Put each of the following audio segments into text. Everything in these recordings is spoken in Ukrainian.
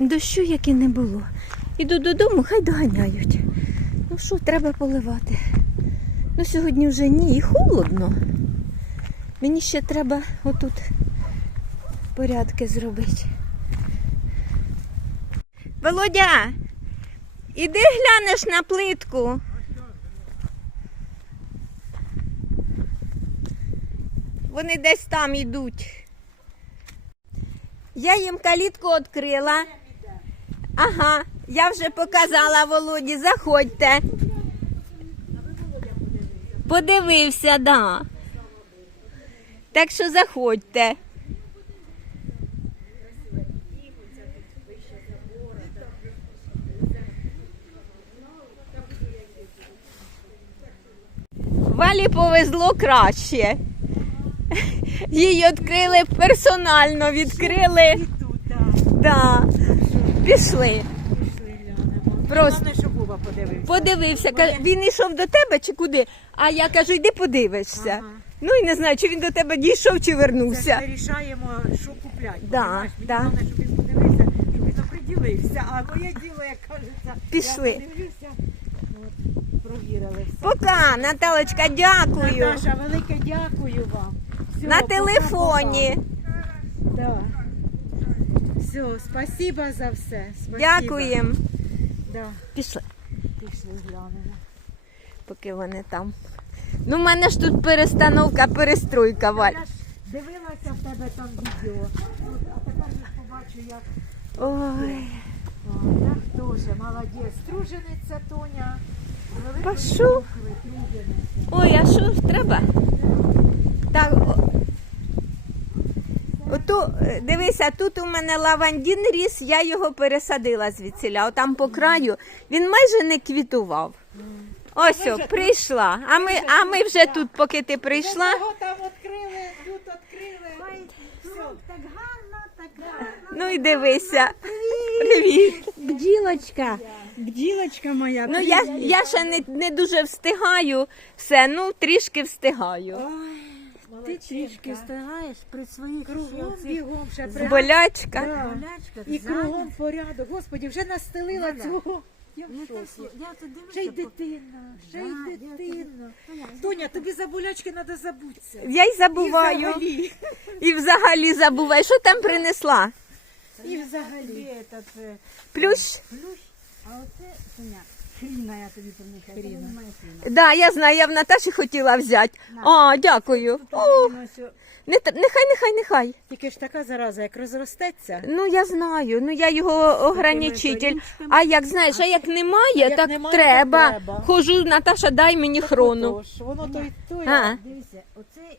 Дощу, як і не було. Іду додому, хай доганяють. Ну що, треба поливати. Ну сьогодні вже ні, і холодно. Мені ще треба отут порядки зробити. Володя, іди глянеш на плитку. Вони десь там йдуть. Я їм калітку відкрила. Ага, я вже показала Володі, заходьте. Подивився, да. Так що заходьте. Валі повезло краще. Її відкрили персонально, відкрили. Да. Пішли. Пішли глянемо. Просто- Головне, щоб Вова подивився. Подивився. Каже, Він йшов до тебе чи куди? А я кажу, йди подивишся. Ага. Ну і не знаю, чи він до тебе дійшов, чи Це ж вернувся. ми рішаємо, що купляти. Да, понімаєш? Мені да. головне, щоб він подивився, щоб він оприділився. А моє діло, як кажеться, Пішли. я подивився, от, провірили все. Пока, Наталочка, дякую. Наташа, велике дякую вам. Все, На пока-пока. телефоні. Да. Все, спасибо за все. Спасибо. Дякуємо. Да. Пішли, Пішли глянемо. поки вони там. Ну, в мене ж тут перестановка, перестройка, Валь. Я ж дивилася в тебе там відео. От, А тепер я побачу, як Ой, О, як дуже молодець. Тружениця Тоня. великої Пашу. букви, тружениця. ой, а що треба? Так, о- ото, е, дивися, тут у мене лавандін ріс, я його пересадила звідсіля. Отам по краю. Він майже не квітував. Ось, о, прийшла. А ми, а ми вже тут, поки ти прийшла. Його там відкрили, тут відкрили. Все. Так гарно, так гарно. Ну і дивися. Привіт. Бділочка, бділочка моя. Ну я, я ще не, не дуже встигаю все, ну трішки встигаю. Ти трішки встигаєш при своїх Кругом бігом ще при... Болячка. Да. болячках. І кругом порядок. Господі, вже настелила Валя, цього. Я в Ну, шоці. я тут Ще й по- дитина, ще Да, й я дитина. Тоня, тобі за болячки треба забутися. Я й І забуваю. взагалі. І взагалі забуваю. Що там принесла? І взагалі. Тобі этот, е, Плющ? плющ, а оце, Тоня, хріна я тобі принесла. Хріна. Да, я знаю, я в Наташі хотіла взяти. А, дякую. О, Тут ось, о, не, нехай, нехай, нехай. Тільки ж така зараза, як розростеться. Ну я знаю, ну я його ограничитель. корінчиками. А як знаєш, а як немає, як так немає, так треба. треба. Хожу, Наташа, дай мені хрону. Отож, воно то й то. А. Дивіться, оцей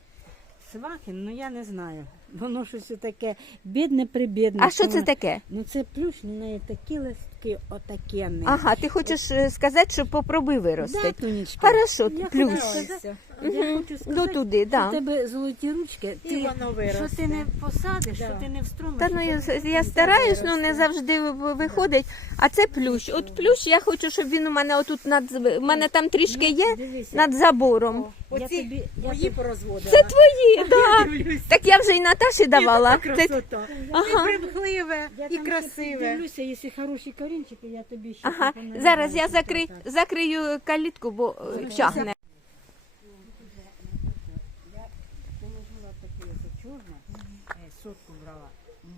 свахин, ну я не знаю. Воно щось таке бідне прибідне. А що це таке? Ну це плющ, на неї такі листки отакенні. Ага, ти хочеш е, сказати, що попробуй Да, виростити. Тонечка. Хорошо, Я плюс. хочу сказати, я хочу Ну сказати, туди, що да. у тебе золоті ручки, І ти, воно виросте. що ти не посадиш, Да. що ти не встромиш. Та ну я, я стараюсь, ну не завжди ви- виходить. А це плющ. От плющ, я хочу, щоб він у мене отут над у мене там трішки є Дивися, над забором. Я Оці тобі- я мої тобі- порозводила. Це твої, да. дивлюсь. Так я вже і Наташі давала. Яка Це- красота. Ага. І примхливе, я і там красиве. Дивлюся, якщо хороші корінчики, я тобі ще Ага, пропоную зараз я закри, закрию калітку, бо е, тягне. Я положила таке ось чорне, е, сотку брала.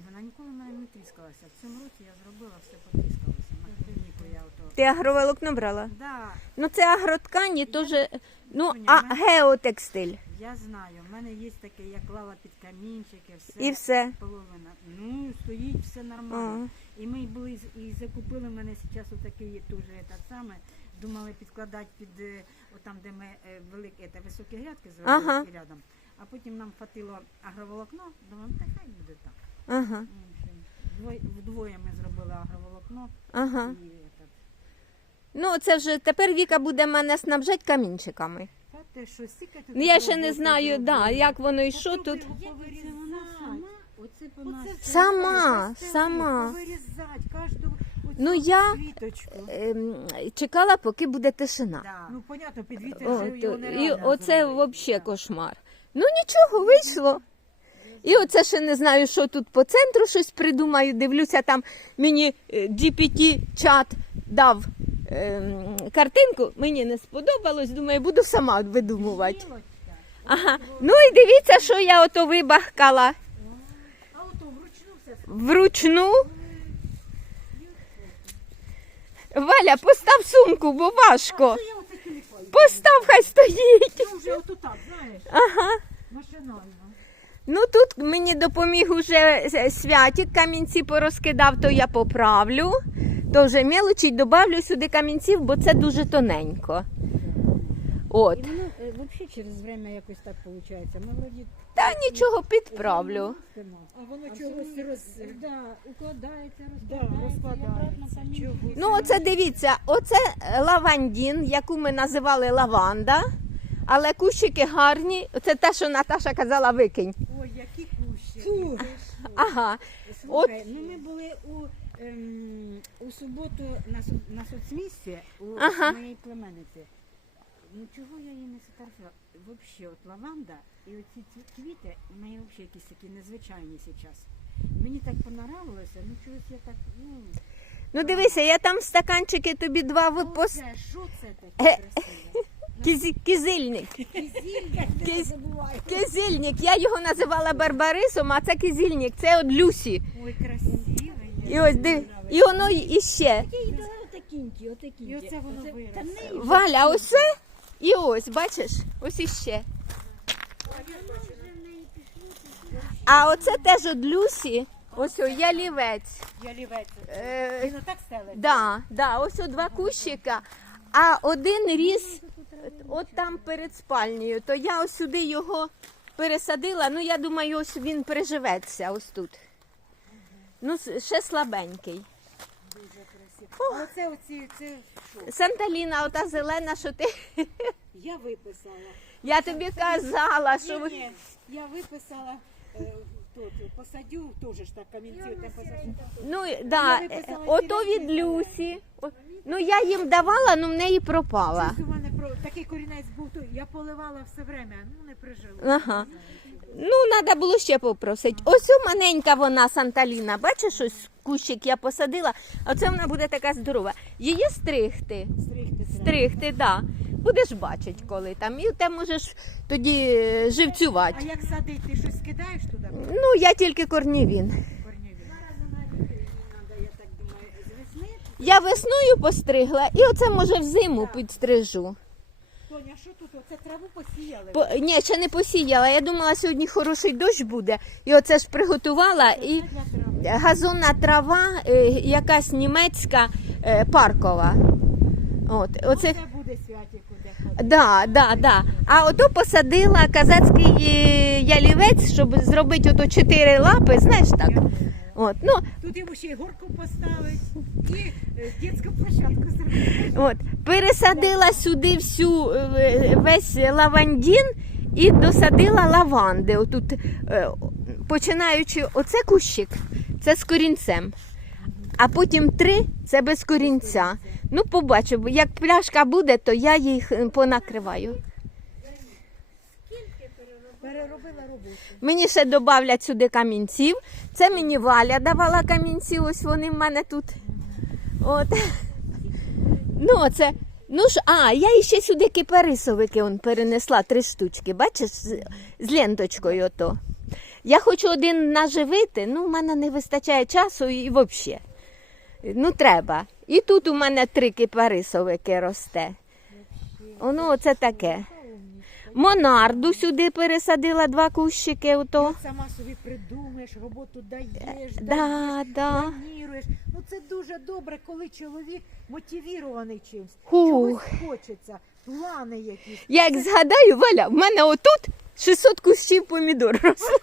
Вона ніколи в мене не тріскалася. В цьому році я зробила, все потріскалося. Мартиніку я ото. Ти агроволокно брала? Да, Ну це агроткані, теж, ну, а геотекстиль. я знаю. У мене є таке, я клала під камінчики, все. І все. Половина. Ну, стоїть все нормально. І ми були з- і закупили в мене зараз отакий дуже этот саме. Думали підкладати під е, отам, де ми е, великі це, високі грядки зробили Ага. і рядом. А потім нам хватило агроволокно, думаю, та хай буде так. Ага, В Вдвоє, ми зробили агроволокно ага. і этот. Ну це вже тепер Віка буде мене снабжати камінчиками. Та ти що, стільки тут Ну я ще не знаю, да, як воно і що тут. оце по нас. Оце Сама, сама. Повирізати кожну оцю Ну, я- квіточку. Ем, чекала, поки буде тишина. Да. Ну, понятно, під вітер О, же то- його і оце взагалі кошмар. Ну нічого, вийшло. І оце ще не знаю, що тут по центру щось придумаю. Дивлюся, там мені е, GPT-чат дав ем, картинку, мені не сподобалось, думаю, буду сама видумувати. Ага. Ну і дивіться, що я ото вибахкала вручну. Валя, постав сумку, бо важко. Постав, хай стоїть. Ну Ага. машинально. Ну тут мені допоміг уже е, святік, камінці порозкидав, то я поправлю. То вже мелочі добавлю сюди камінців, бо це дуже тоненько. От. І воно е, взагалі через время якось так виходить. Ми вроді Та нічого підправлю. А воно чогось роз... да, укладається, розкладається, і обратно розкладається. Чогось. Ну, оце дивіться, оце лавандін, яку ми називали лаванда. Але кущики гарні. Це те, що Наташа казала, викинь. Фу. Ага. Слухай, ну ми були у, ем, у суботу на, со- на соцмісці у Ага. моєї племениці. Ну чого я її не сфотографувала? Взагалі, от лаванда і оці ці квіти, в неї взагалі якісь такі незвичайні зараз. Мені так понравилося, ну чогось я так, ну, Ну дивися, я там стаканчики тобі два випос... оце, що це таке красиве? Кизільник, не Киз- Кизильник. Я його називала Барбарисом, а це кизильник, це от Люсі. Ой, красиве. І ось див... і воно іще. Такі, да, отакінькі, отакінькі. І оце воно Оце- виросло. та Валя, ось це і ось, бачиш, ось іще. А оце теж от Люсі, ось о, ялівець. Ялівець. Е, Він отак стелить? да, да, ось о два кущика, а один ріс от там перед спальнею. То я ось сюди його пересадила. Ну, я думаю, ось він приживеться ось тут. Ну, ще слабенький. Оце оці, це що? Санталіна, ота зелена, що ти. Я виписала. Я тобі казала, що ви. Ні, я виписала е, тут, посадю, теж ж так камінці оте. Ну, да, ото від Люсі. Ну, я їм давала, але в неї пропала. Такий корінець був, то я поливала все время, ну не прижило. Ага. Ну, треба було ще попросити. Ось у маленька вона Санталіна. Бачиш, ось кущик я посадила, а це вона буде така здорова. Її стригти. Стригти. Стригти, так. Да. Будеш бачити, коли там. І ти можеш тоді е, А як садити, ти щось кидаєш туди? Ну, я тільки корнівін. Я весною постригла, і оце може взиму підстрижу. Тоня, що тут? Оце траву посіяли? По, ні, ще не посіяла. Я думала, сьогодні хороший дощ буде. І оце ж приготувала. І газонна трава, е, якась німецька е, паркова. От, оце, Оце буде святіку, де ходить. Да, да, да. А ото посадила казацький е, ялівець, щоб зробити ото чотири лапи, знаєш так. От, ну, Тут йому ще й горку поставить і е, дитячу площадку зробити. от, пересадила сюди всю е, весь лавандін і досадила лаванди. Отут, починаючи оце кущик, це з корінцем. А потім три це без корінця. Ну, побачу, як пляшка буде, то я їх е, понакриваю. Переробила роботу. Мені ще додавлять сюди камінців. Це мені Валя давала камінці, ось вони в мене тут. От. Ну, це. Ну ж, а, я іще сюди кипарисовики он перенесла три штучки, бачиш, з, з ленточкою ото. Я хочу один наживити, ну в мене не вистачає часу і взагалі. Ну, треба. І тут у мене три кипарисовики росте. Воно оце таке. Монарду сюди пересадила два кущики. Ото. Сама собі придумаєш, роботу даєш, Да, даєш, да. плануєш. Ну це дуже добре, коли чоловік мотивірований чимось. Чогось хочеться, плани якісь. Я як згадаю, Валя, в мене отут 600 кущів помідор росло.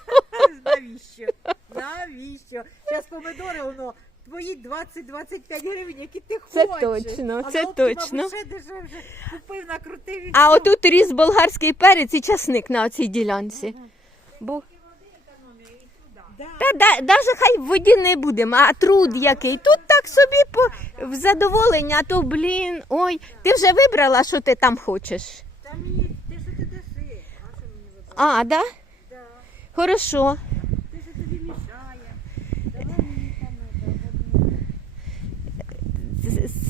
Навіщо? Навіщо? Зараз помидори воно твої 20-25 гривень, які ти Це хочеш. точно, а це голубки, мабуть, точно. ще дешевше купив, накрутив і А все. отут ріс болгарський перець і часник на оцій ділянці. Бо... Да. Та да, навіть хай в воді не будемо, а труд який. Тут так собі по... в задоволення, а то, блін, ой, ти вже вибрала, що ти там хочеш. Та мені те, що ти даси. А що мені вибрати? А, да? Да. Хорошо.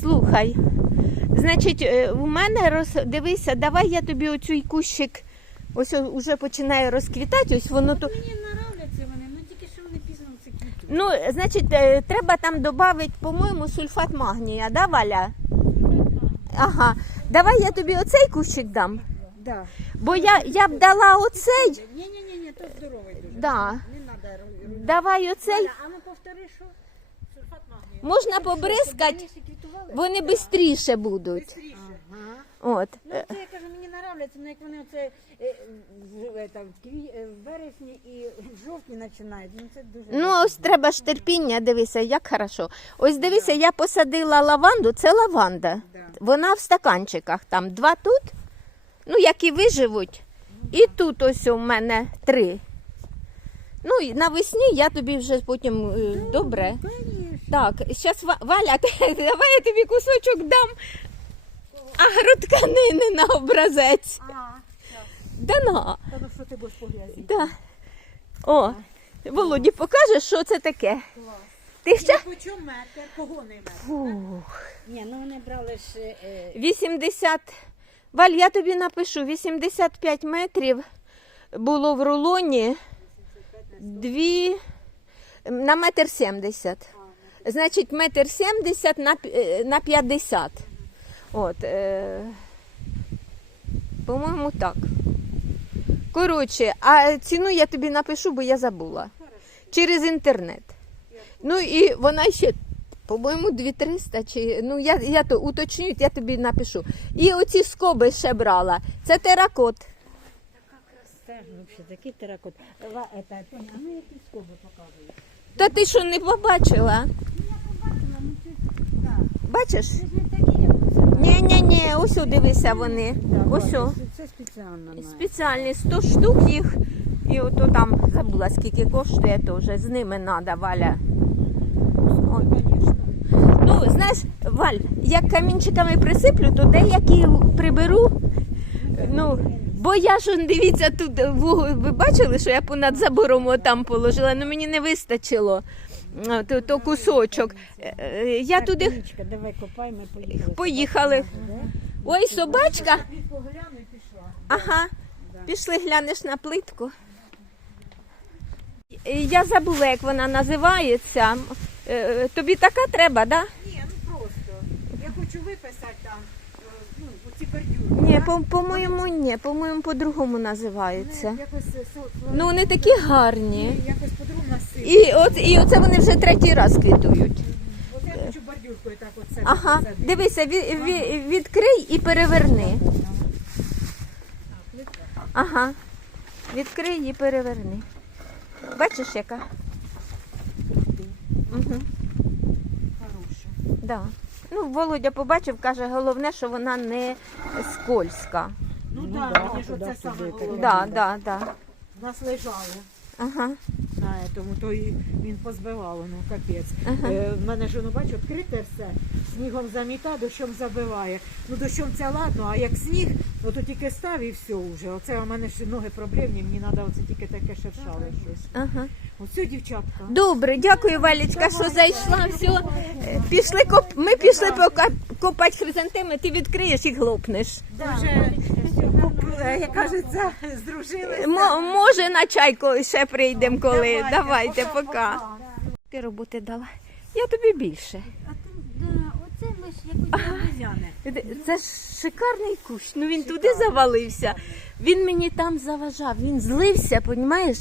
Слухай. Значить, е, у мене роз... дивися, давай я тобі оцю кущик ось уже починає розквітати, ось воно тут. Мені нравляться вони, ну тільки що вони пізно це квітуть. Ну, значить, е, треба там додати, по-моєму, сульфат магнія, да, Валя? Ага. Давай я тобі оцей кущик дам. Да. Бо я, я б дала оцей. Ні, ні, ні, ні, то здоровий дуже. Да. Не треба. Давай оцей. А ну повтори, що? Можна побризкати, вони швидше будуть. От. Ну, це я кажу, мені нравляться, ну як вони оце е, в, е, там, в, кві- е, в вересні і в жовтні починають. Ну це дуже. Ну, ось треба ж терпіння, дивися, як хорошо. Ось дивися, я посадила лаванду, це лаванда. Да. Вона в стаканчиках, там два тут, ну, які виживуть. І тут ось у мене три. Ну, і навесні я тобі вже потім е, добре. Конечно. Так, зараз Валя, давай я тобі кусочок дам агротканини на образець. А. Да на. Та ну що ти будеш по грязі? Да. О, Володі, покажеш, що це таке? Клас. Ти ще? По чому метр? Погони метр. Фух. Ні, ну вони брали ж. Е, 80. Валь, я тобі напишу, 85 метрів було в рулоні. Дві на метр 70. Значить, метр 70 на, п- е, 50. От. Е, по-моєму, так. Коротше, а ціну я тобі напишу, бо я забула. Через інтернет. Ну і вона ще, по-моєму, 2300 чи. Ну, я, я то уточню, я тобі напишу. І оці скоби ще брала. Це теракот. Це ж взагалі такий теракот. А ну які скоби показують? Та ти що не побачила? Ну я побачила, ну це, да. Бачиш? це ж не такі, як. Ні, ні, ні, ось о, дивися вони. Ось. бачиш, Це спеціально. Спеціальні 100 штук їх. І ото там забула, скільки коштує теж. З ними треба, Валя. Ну, знаєш, Валь, як камінчиками присиплю, то деякі приберу. Ну, бо я ж, он, дивіться, тут ви бачили, що я понад забором там положила, ну мені не вистачило. То, то кусочок. Е, е, Я туди давай копай, ми поїхали. поїхали. Ой, собачка. Ага. Пішли глянеш на плитку. Е, Я забула, як вона називається. Тобі така треба, да? Ні, ну просто. Я хочу виписати там, е, ну, оці бордюри. Ні, по- по-моєму, ні, по-моєму, по-другому називаються. Якось, е, со- Ну, вони такі гарні. Ні, якось по-другому. І, от, і оце вони вже третій раз квітують. Оце я хочу бордюркою так от себе Ага, посадити. дивися, ві- ві- відкрий і переверни. Ага. Відкрий і переверни. Бачиш, яка? Угу. Хороше. Да. Ну, Володя побачив, каже, головне, що вона не скользка. Ну, Ну так, да, мені ж оце саме головне. Да, да, да. У нас лежало Ага. на тому, то і він позбивав, ну капець. Ага. Е, в мене ж воно бачу, відкрите все, снігом заміта, дощом забиває. Ну дощом це ладно, а як сніг, ну то тільки став і все вже. Оце у мене ще ноги проблемні, мені треба оце тільки таке шершаве щось. Ага. Оце дівчатка. Добре, дякую, Валечка, що зайшла. Все. Пішли коп... Ми пішли пока- копати хризантеми, ти відкриєш і глопнеш. Вже, е, як кажеться, здружилися. М- може на чайку ще прийдемо коли. Давайте, Давайте, пока, пока. пока. Ти роботи дала. Я тобі більше. А ти, да, оце ми ж якось обезьяни. Це ж шикарний кущ. Ну він туди завалився. Він мені там заважав. Він злився, понімаєш?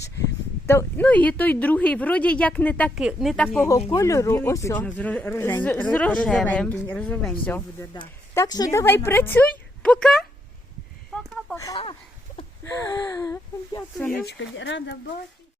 То, ну і той другий, вроді як не, таки, не такого кольору. Ось. о. З, ро- З- розень- з ро- рожевим. розовенький, розовенький Всьо. буде, да. Так що Ні, давай нема. працюй. Пока. Сонечко, рада бачити.